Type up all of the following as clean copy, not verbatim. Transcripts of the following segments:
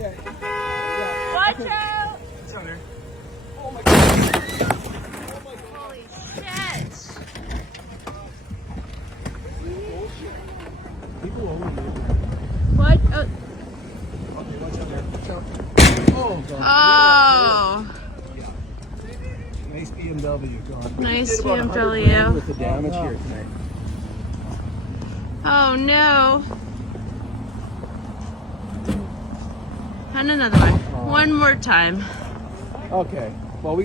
Okay. Yeah. Watch out! It's on there. Oh my god. Holy shit! People over here. What? Okay, watch out there. Watch out. Oh, God. Oh. Nice BMW, John. Nice Did about 100 BMW. grand with the damage here tonight. Oh no. And another one. One more time. Okay. Well, we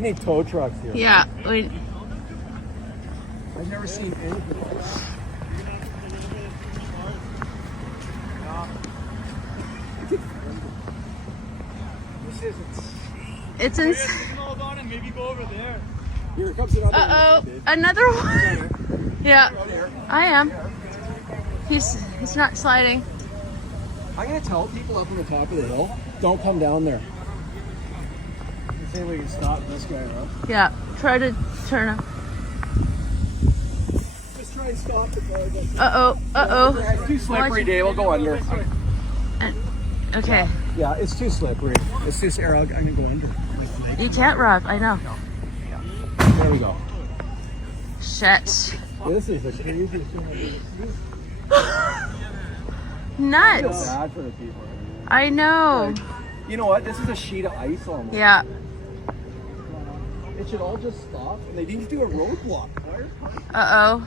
need tow trucks here. Yeah. I've never seen anything like that. This isn't. It's insane. Hold on and maybe go over there. Here comes another one. Uh-oh. Another one. Yeah. I am. He's not sliding. I'm gonna tell people up on the top of the hill, don't come down there. Let's see if we can stop this guy, huh? Yeah. Try to turn him. Just try and stop the car. Uh-oh. Uh-oh. It's too slippery, Dave. We'll go under. Okay. Yeah, it's too slippery. It's this air. I'm gonna go under. You can't rock. I know. There we go. Shit. This is the craziest thing. Nuts. Bad for the people. I know. You know what? This is a sheet of ice almost. Yeah. It should all just stop, and they need to do a roadblock. Uh-oh.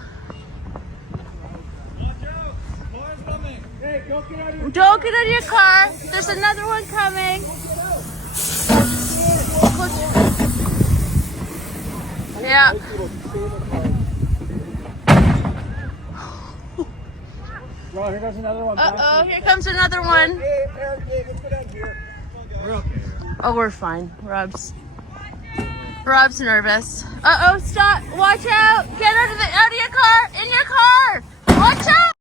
Watch out! Car's coming. Hey, don't get out of your Don't get out of your car. There's another one coming. Yeah. Well, here goes another one. Uh-oh, here comes another one. Hey, let's go down here. We're okay. Oh, we're fine. Rob's nervous. Uh-oh, stop. Watch out.